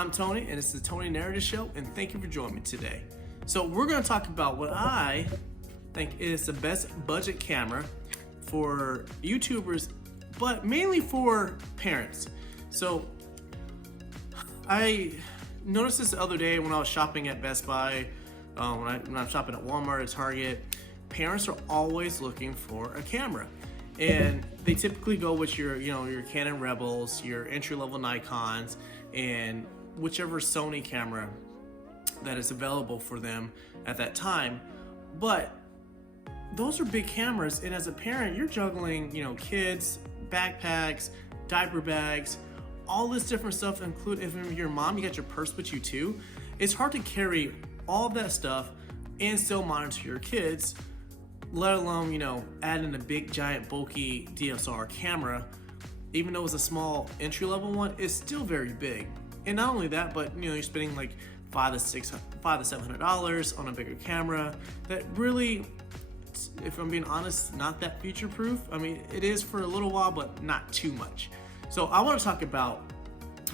I'm Tony, and it's the Tony Narrative Show, and thank you for joining me today. So we're going to talk about what I think is the best budget camera for YouTubers, but mainly for parents. So I noticed this the other day when I was shopping at Best Buy, when I'm shopping at Walmart or Target. Parents are always looking for a camera, and they typically go with your Canon Rebels, your entry-level Nikons, and whichever Sony camera that is available for them at that time. But those are big cameras, and as a parent, you're juggling, kids, backpacks, diaper bags, all this different stuff. Include if you're a mom, you got your purse with you too. It's hard to carry all of that stuff and still monitor your kids, let alone, add in a big, giant, bulky DSLR camera. Even though it's a small entry-level one, it's still very big. And not only that, but you're spending like $500 to $700 on a bigger camera that really, if I'm being honest, not that future-proof. I mean, it is for a little while, but not too much. So I want to talk about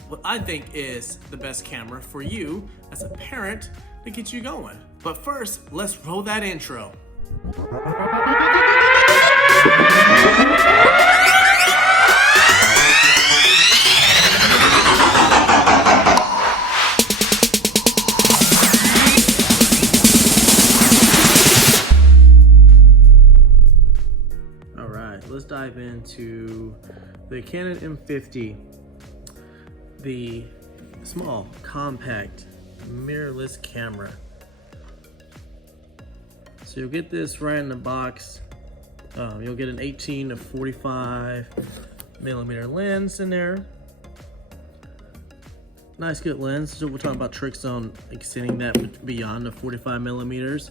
what I think is the best camera for you as a parent to get you going. But first, let's roll that intro. All right, let's dive into the Canon M50, the small, compact, mirrorless camera. So you'll get this right in the box. You'll get an 18 to 45 millimeter lens in there. Nice, good lens. So we're talking about tricks on extending that beyond the 45 millimeters.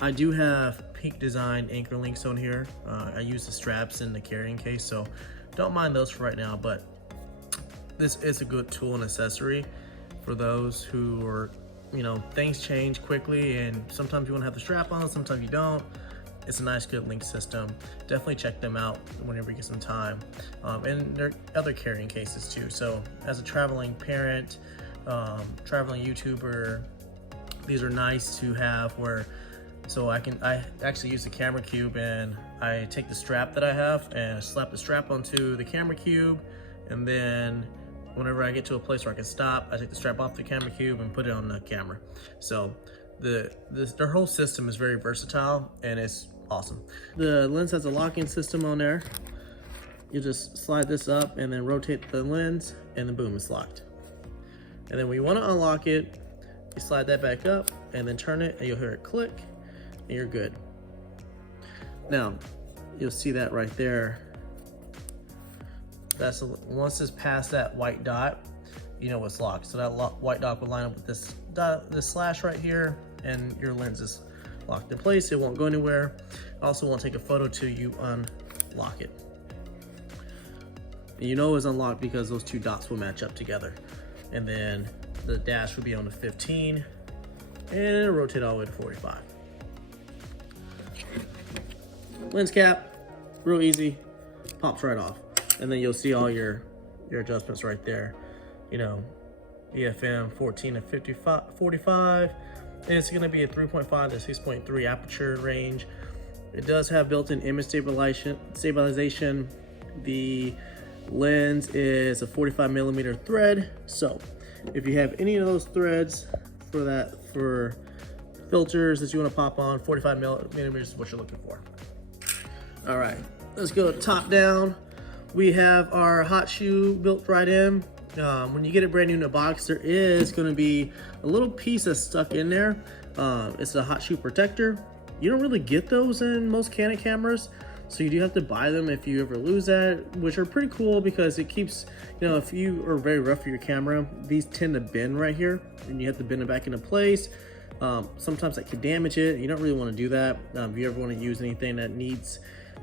I do have Peak Design anchor links on here. I use the straps in the carrying case, so don't mind those for right now, but this is a good tool and accessory for those who are, things change quickly, and sometimes you want to have the strap on, sometimes you don't. It's a nice, good link system. Definitely check them out whenever you get some time. And there are other carrying cases too. So as a traveling parent, traveling YouTuber, these are nice to have so I actually use the camera cube, and I take the strap that I have and slap the strap onto the camera cube, and then whenever I get to a place where I can stop, I take the strap off the camera cube and put it on the camera. So their whole system is very versatile, and it's awesome. The lens has a locking system on there. You just slide this up and then rotate the lens, and then boom, it's locked. And then when you want to unlock it, you slide that back up and then turn it, and you'll hear it click, and you're good. Now, you'll see that right there. Once it's past that white dot, it's locked. So that white dot will line up with this slash right here, and your lens is locked in place. It won't go anywhere. It also won't take a photo till you unlock it. And it's unlocked because those two dots will match up together. And then the dash will be on the 15, and it'll rotate all the way to 45. Lens cap, real easy, pops right off. And then you'll see all your adjustments right there. EFM 14 to 45. And it's gonna be a 3.5 to 6.3 aperture range. It does have built-in image stabilization. The lens is a 45 millimeter thread. So if you have any of those threads for filters that you wanna pop on, 45 millimeters is what you're looking for. All right, let's go top down. We have our hot shoe built right in. When you get it brand new in the box, there is going to be a little piece that's stuck in there. It's a hot shoe protector. You don't really get those in most Canon cameras, so you do have to buy them if you ever lose that, which are pretty cool because it keeps, if you are very rough for your camera, these tend to bend right here, and you have to bend it back into place. Sometimes that could damage it. You don't really want to do that. If you ever want to use anything that needs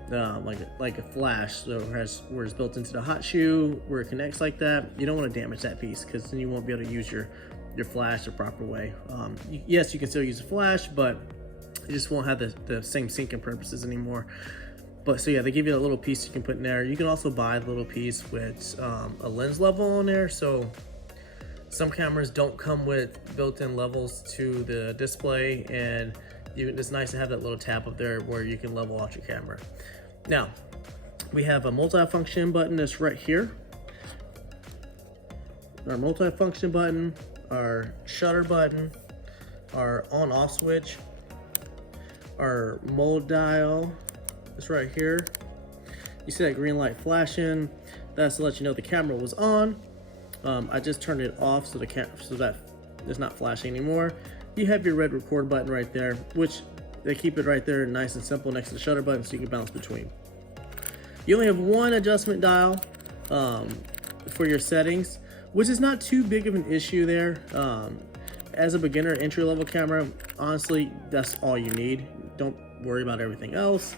like a flash, so where it's built into the hot shoe, where it connects like that, you don't want to damage that piece, because then you won't be able to use your flash the proper way. Yes, you can still use a flash, but it just won't have the same syncing purposes anymore. But so yeah, they give you a little piece you can put in there. You can also buy the little piece with a lens level on there. So Some cameras don't come with built-in levels to the display, and it's nice to have that little tab up there where you can level out your camera. Now, we have a multi-function button that's right here. Our multi-function button, our shutter button, our on-off switch, our mode dial is right here. You see that green light flashing? That's to let you know the camera was on. I just turned it off so that it's not flashing anymore. You have your red record button right there, which they keep it right there nice and simple next to the shutter button so you can bounce between. You only have one adjustment dial for your settings, which is not too big of an issue there. As a beginner entry-level camera, honestly, that's all you need. Don't worry about everything else.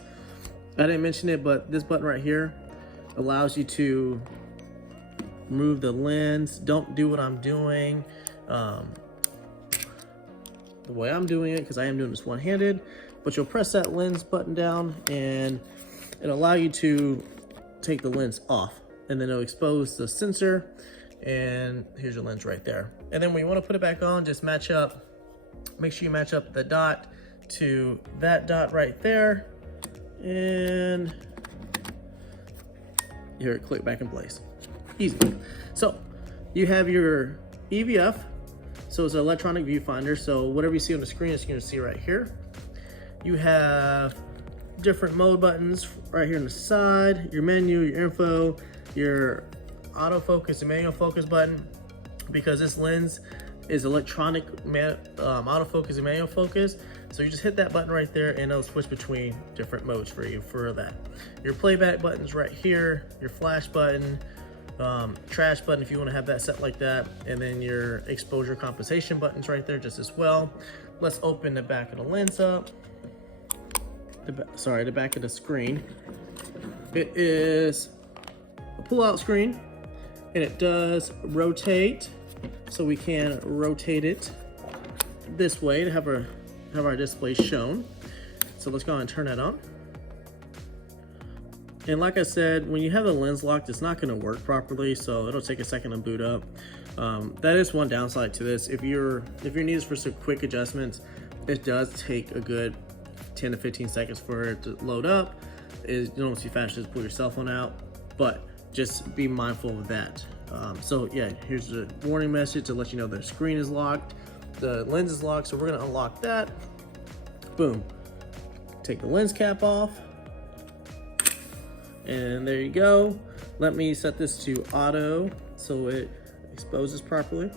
I didn't mention it, but this button right here allows you to move the lens. Don't do what I'm doing the way I'm doing it, because I am doing this one-handed, but you'll press that lens button down and it'll allow you to take the lens off, and then it'll expose the sensor, and here's your lens right there. And then when you want to put it back on, just make sure you match up the dot to that dot right there, and you hear it click back in place. Easy. So you have your EVF, so it's an electronic viewfinder, so whatever you see on the screen is you're going to see right here. You have different mode buttons right here on the side, your menu, your info, your autofocus and manual focus button. Because this lens is electronic autofocus and manual focus, so you just hit that button right there and it'll switch between different modes for you for that. Your playback button's right here, your flash button, trash button if you want to have that set like that, and then your exposure compensation buttons right there just as well. Let's open the back of the lens up. The back of the screen. It is a pull-out screen, and it does rotate, so we can rotate it this way to have our display shown. So let's go ahead and turn that on. And like I said, when you have the lens locked, it's not going to work properly, so it'll take a second to boot up. That is one downside to this. If you're needing for some quick adjustments, it does take a good 10 to 15 seconds for it to load up. You don't see fast, just pull your cell phone out, but just be mindful of that. So yeah, here's the warning message to let you know the screen is locked, the lens is locked, so we're gonna unlock that. Boom. Take the lens cap off, and there you go. Let me set this to auto so it exposes properly.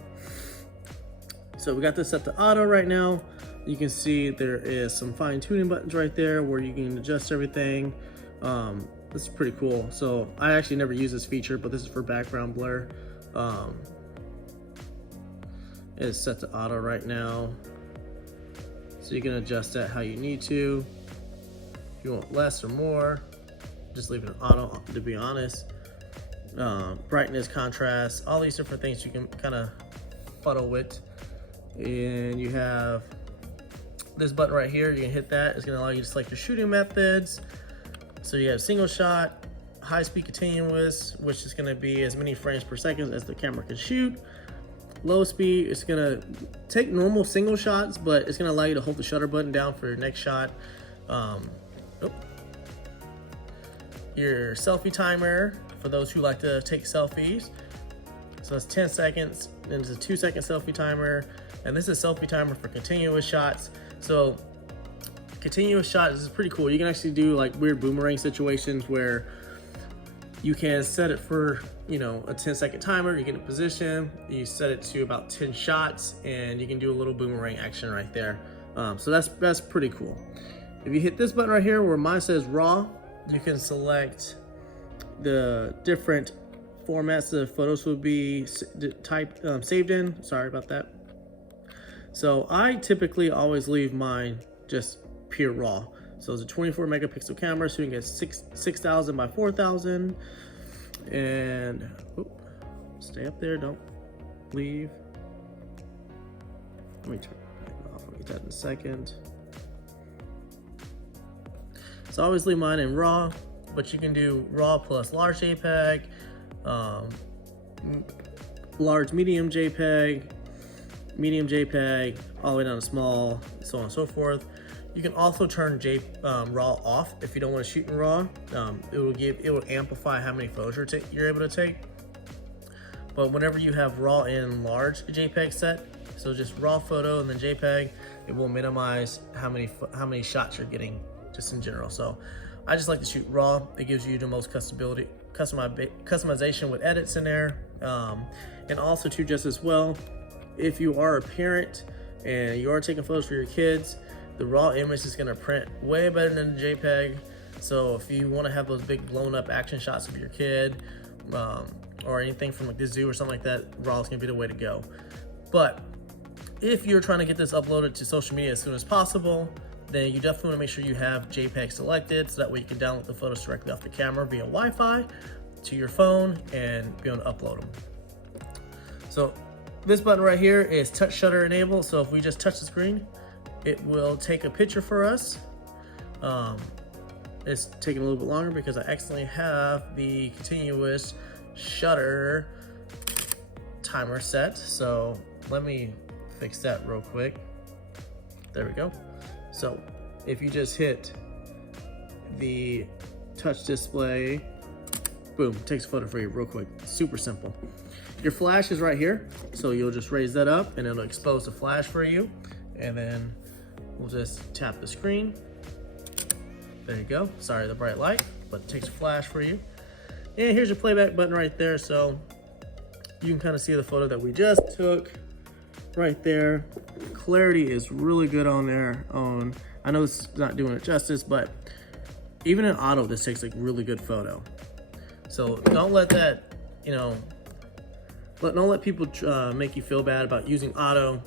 So we got this set to auto right now. You can see there is some fine tuning buttons right there where you can adjust everything. This is pretty cool. So I actually never use this feature, but this is for background blur. It's set to auto right now. So you can adjust that how you need to. If you want less or more, just leave it on auto, to be honest. Brightness, contrast, all these different things you can kind of fuddle with. And you have this button right here. You can hit that. It's going to allow you to select your shooting methods. So you have single shot, high speed continuous, which is going to be as many frames per second as the camera can shoot. Low speed, it's going to take normal single shots, but it's going to allow you to hold the shutter button down for your next shot. Your selfie timer for those who like to take selfies. So that's 10 seconds, and it's a 2-second selfie timer. And this is a selfie timer for continuous shots. So continuous shots is pretty cool. You can actually do like weird boomerang situations where you can set it for, you know, a 10-second timer. You get in position, you set it to about 10 shots, and you can do a little boomerang action right there. So that's pretty cool. If you hit this button right here where mine says RAW, you can select the different formats the photos will be saved in. Sorry about that. So I typically always leave mine just pure RAW. So it's a 24 megapixel camera, so you can get 6,000 by 4,000. And stay up there, don't leave. Let me turn it off. I'll get that in a second. So I always leave mine in RAW, but you can do RAW plus large JPEG, large, medium JPEG, all the way down to small, so on and so forth. You can also turn RAW off if you don't want to shoot in RAW. It will amplify how many photos you're able to take. But whenever you have RAW and large JPEG set, so just RAW photo and then JPEG, it will minimize how many shots you're getting just in general. So I just like to shoot RAW. It gives you the most customization with edits in there. And also too, just as well, if you are a parent and you are taking photos for your kids, the RAW image is gonna print way better than the JPEG. So if you wanna have those big blown up action shots of your kid, or anything from like the zoo or something like that, RAW is gonna be the way to go. But if you're trying to get this uploaded to social media as soon as possible, then you definitely wanna make sure you have JPEG selected, so that way you can download the photos directly off the camera via Wi-Fi to your phone and be able to upload them. So this button right here is touch shutter enabled. So if we just touch the screen, it will take a picture for us. It's taking a little bit longer because I accidentally have the continuous shutter timer set. So let me fix that real quick. There we go. So if you just hit the touch display, boom, takes a photo for you real quick. Super simple. Your flash is right here. So you'll just raise that up and it'll expose the flash for you. And then we'll just tap the screen. There you go. Sorry, the bright light, but it takes a flash for you. And here's your playback button right there. So you can kind of see the photo that we just took right there. Clarity is really good on there. I know it's not doing it justice, but even in auto, this takes a really good photo. So don't let that, don't let people make you feel bad about using auto.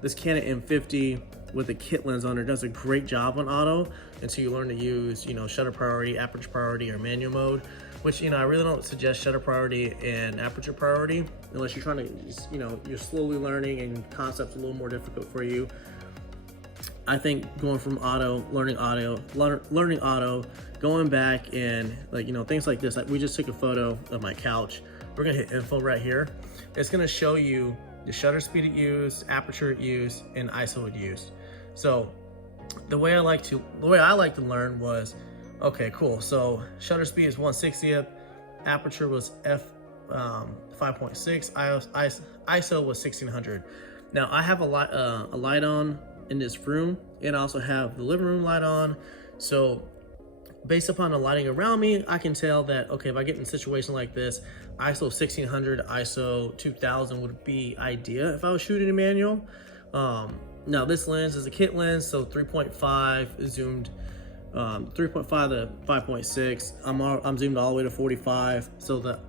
This Canon M50 with a kit lens on it does a great job on auto until you learn to use, shutter priority, aperture priority, or manual mode, which, I really don't suggest shutter priority and aperture priority unless you're trying to, you're slowly learning and concepts a little more difficult for you. I think going from learning auto, going back and things like this, like we just took a photo of my couch. We're gonna hit info right here. It's gonna show you the shutter speed it used, aperture it used, and ISO it used. So the way I like to learn was, okay, cool. So shutter speed is 1/60th, aperture was f5.6, ISO was 1600. Now I have a light on in this room, and I also have the living room light on. So based upon the lighting around me, I can tell that, okay, if I get in a situation like this, ISO 1600, ISO 2000 would be ideal if I was shooting a manual. Now this lens is a kit lens, so 3.5 zoomed, 3.5 to 5.6. I'm zoomed all the way to 45, so the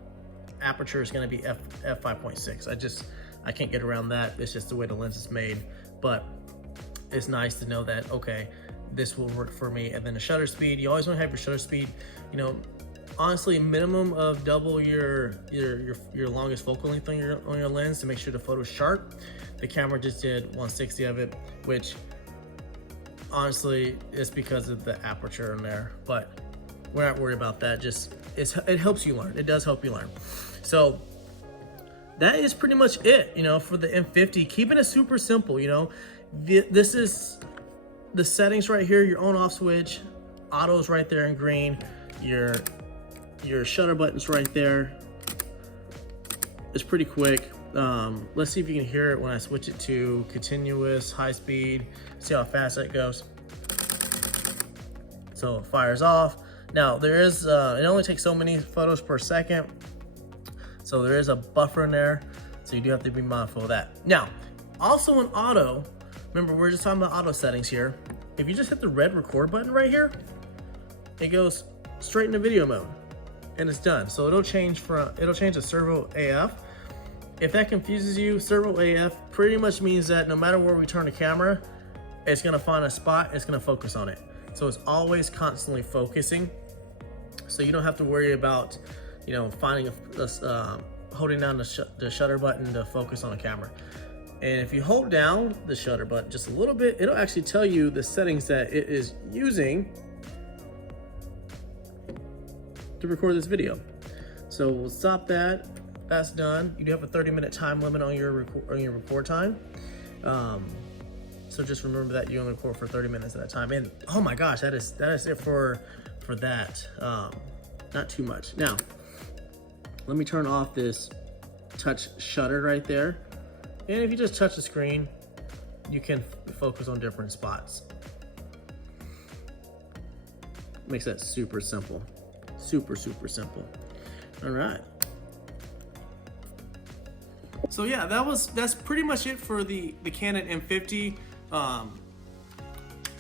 aperture is going to be f5.6. I can't get around that. It's just the way the lens is made. But it's nice to know that, okay, this will work for me. And then the shutter speed, you always want to have your shutter speed, honestly, minimum of double your longest focal length on your lens to make sure the photo's sharp. The camera just did 1/60 of it, which honestly is because of the aperture in there, but we're not worried about that. It helps you learn. It does help you learn. So that is pretty much it, for the M50. Keeping it super simple, this is the settings right here, your on off switch, auto's right there in green, your shutter button's right there. It's pretty quick. Let's see if you can hear it when I switch it to continuous high speed. See how fast that goes. So it fires off. Now there is, it only takes so many photos per second. So there is a buffer in there. So you do have to be mindful of that. Now, also in auto, remember we're just talking about auto settings here. If you just hit the red record button right here, it goes straight into video mode and it's done. So it'll change to servo AF. If that confuses you, servo AF pretty much means that no matter where we turn the camera, it's gonna find a spot, it's gonna focus on it. So it's always constantly focusing. So you don't have to worry about, finding holding down the shutter button to focus on a camera. And if you hold down the shutter button just a little bit, it'll actually tell you the settings that it is using to record this video. So we'll stop that. that's done. You do have a 30-minute time limit on your record time. So just remember that you only record for 30 minutes at a time. And oh my gosh, that is it for that. Not too much. Now, let me turn off this touch shutter right there. And if you just touch the screen, you can focus on different spots. Makes that super simple. Super simple. All right. So yeah, that's pretty much it for the Canon M50.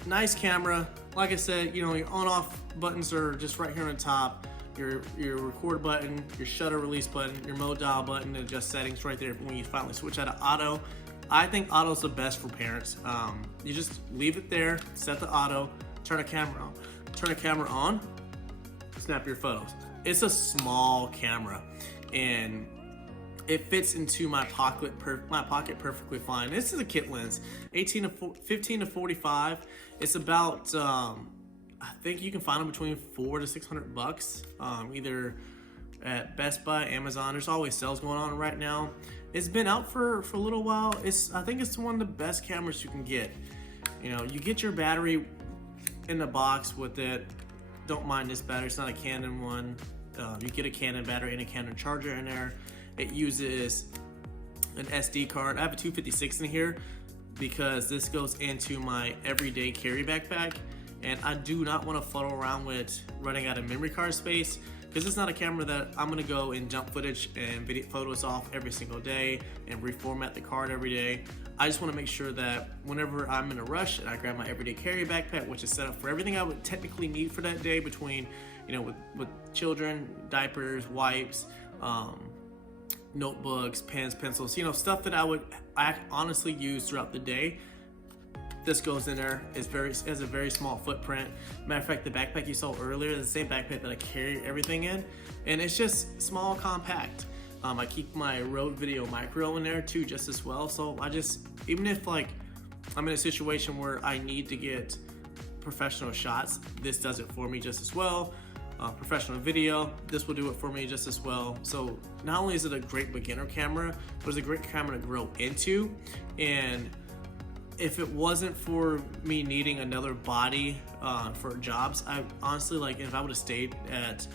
Nice camera. Like I said, you know, your on-off buttons are just right here on the top. Your record button, your shutter release button, your mode dial button, and adjust settings right there when you finally switch out of auto. I think auto's the best for parents. You just leave it there, set the auto, turn the camera on. Turn the camera on, snap your photos. It's a small camera, and it fits into my pocket perfectly fine. This is a kit lens, 15 to 45. It's about, I think you can find them between $400 to $600, either at Best Buy, Amazon. There's always sales going on right now. It's been out for a little while. I think it's one of the best cameras you can get. You know, you get your battery in the box with it. Don't mind this battery, it's not a Canon one. You get a Canon battery and a Canon charger in there. It uses an SD card. I have a 256 in here because this goes into my everyday carry backpack, and I do not want to float around with running out of memory card space, because it's not a camera that I'm gonna go and jump footage and video photos off every single day and reformat the card every day. I just want to make sure that whenever I'm in a rush and I grab my everyday carry backpack, which is set up for everything I would technically need for that day, between, you know, with children, diapers, wipes, notebooks, pens, pencils, you know, stuff that I honestly use throughout the day. This goes in there. It has a very small footprint. Matter of fact, the backpack you saw earlier is the same backpack that I carry everything in, and it's just small, compact. I keep my Rode Video Micro in there too, just as well. So even if like I'm in a situation where I need to get professional shots, this does it for me just as well. Professional video, this will do it for me just as well. So not only is it a great beginner camera, but it's a great camera to grow into. And if it wasn't for me needing another body for jobs, I honestly, like, if I would have stayed at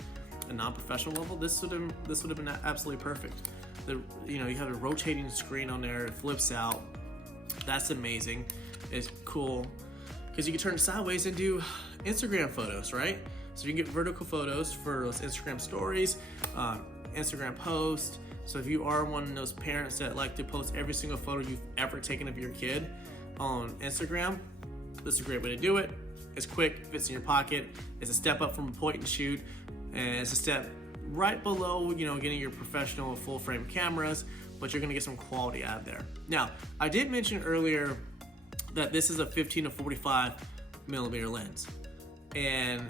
a non-professional level, this would have been absolutely perfect. You know, you have a rotating screen on there, it flips out. That's amazing. It's cool because you can turn it sideways and do Instagram photos, right? So you can get vertical photos for those Instagram stories, Instagram posts. So if you are one of those parents that like to post every single photo you've ever taken of your kid on Instagram, this is a great way to do it. It's quick, fits in your pocket. It's a step up from a point and shoot, and it's a step right below, you know, getting your professional full frame cameras, but you're gonna get some quality out of there. Now, I did mention earlier that this is a 15 to 45 millimeter lens, and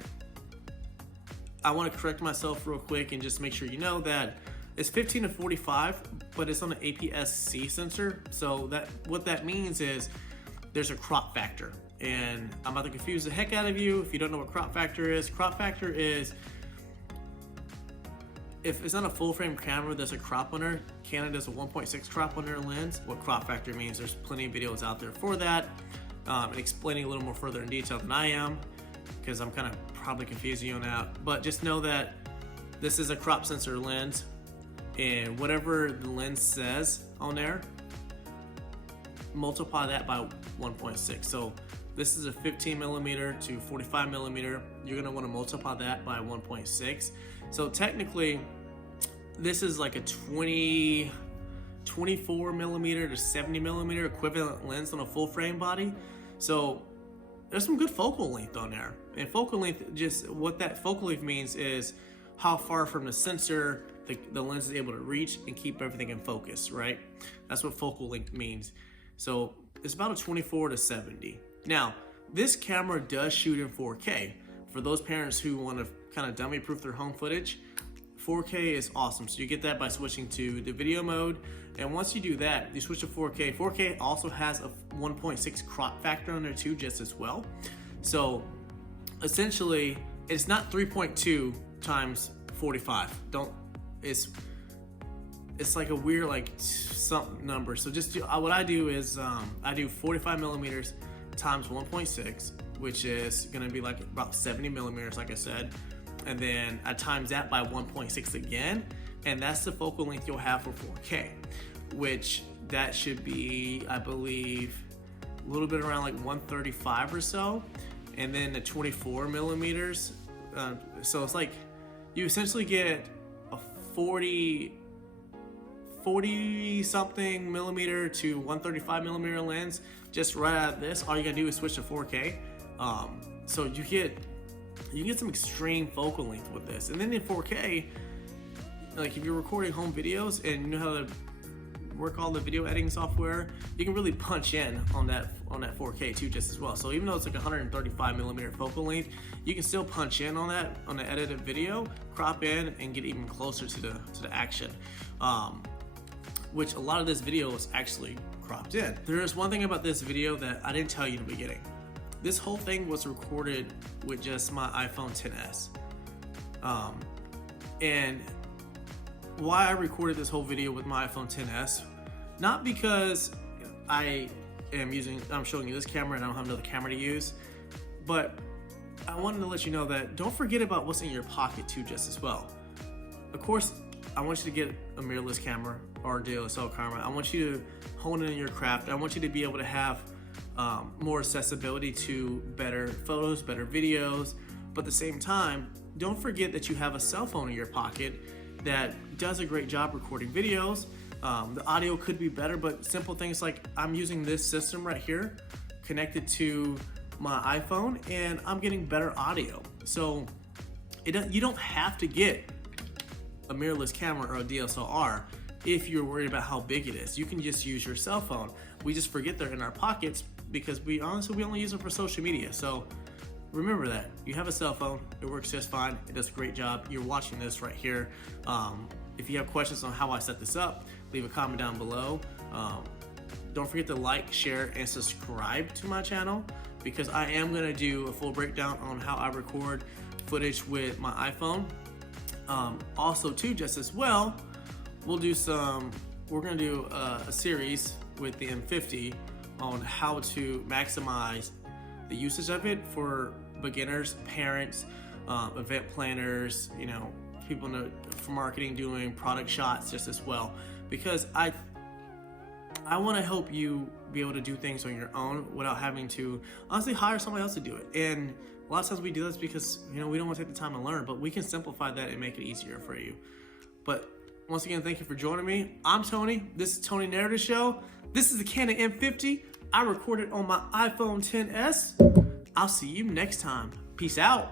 I want to correct myself real quick and just make sure you know that it's 15 to 45, but it's on an APS-C sensor. So what that means is there's a crop factor, and I'm about to confuse the heck out of you if you don't know what crop factor is. Crop factor is, if it's not a full frame camera, there's a crop on there. Canon does a 1.6 crop on their lens. What crop factor means, there's plenty of videos out there for that, and explaining a little more further in detail than I am, because I'm kind of probably confusing you on that. But just know that this is a crop sensor lens, and whatever the lens says on there, multiply that by 1.6. So this is a 15 millimeter to 45 millimeter. You're gonna want to multiply that by 1.6. So technically, this is like a 24 millimeter to 70 millimeter equivalent lens on a full frame body. So there's some good focal length on there. And focal length, just what that focal length means is how far from the sensor the lens is able to reach and keep everything in focus, right? That's what focal length means. So it's about a 24 to 70. Now, this camera does shoot in 4K. For those parents who want to kind of dummy proof their home footage, 4K is awesome. So you get that by switching to the video mode. And once you do that, you switch to 4K. 4K also has a 1.6 crop factor on there too, just as well. So essentially, it's not 3.2 times 45. It's it's like a weird like some number. So just do, what I do is I do 45 millimeters times 1.6, which is gonna be like about 70 millimeters, like I said. And then I times that by 1.6 again. And that's the focal length you'll have for 4K, which that should be, I believe, a little bit around like 135 or so. And then the 24 millimeters. So it's like you essentially get a 40 something millimeter to 135 millimeter lens just right out of this. All you gotta do is switch to 4K. So you get some extreme focal length with this. And then in 4K, like if you're recording home videos and you know how to work all the video editing software, you can really punch in on that 4K too just as well. So even though it's like 135 millimeter focal length, you can still punch in on that on the edited video, crop in, and get even closer to the action. Which a lot of this video is actually cropped in. There is one thing about this video that I didn't tell you in the beginning. This whole thing was recorded with just my iPhone XS. And why I recorded this whole video with my iPhone XS, not because I'm showing you this camera and I don't have another camera to use, but I wanted to let you know that don't forget about what's in your pocket too just as well. Of course, I want you to get a mirrorless camera or a DSLR camera. I want you to hone in your craft. I want you to be able to have more accessibility to better photos, better videos, but at the same time, don't forget that you have a cell phone in your pocket that does a great job recording videos. The audio could be better, but simple things like I'm using this system right here connected to my iPhone and I'm getting better audio. So you don't have to get a mirrorless camera or a DSLR if you're worried about how big it is. You can just use your cell phone. We just forget they're in our pockets because we only use them for social media. So remember that you have a cell phone, it works just fine, it does a great job. You're watching this right here. If you have questions on how I set this up, leave a comment down below. Don't forget to like, share, and subscribe to my channel because I am gonna do a full breakdown on how I record footage with my iPhone. Also too, just as well, we're gonna do a series with the M50 on how to maximize the usage of it for beginners, parents, event planners, you know, people for marketing, doing product shots just as well. Because I want to help you be able to do things on your own without having to honestly hire somebody else to do it. And a lot of times we do this because, you know, we don't want to take the time to learn, but we can simplify that and make it easier for you. But once again, thank you for joining me. I'm Tony. This is Tony Narrative Show. This is the Canon M50. I recorded on my iPhone XS. I'll see you next time. Peace out.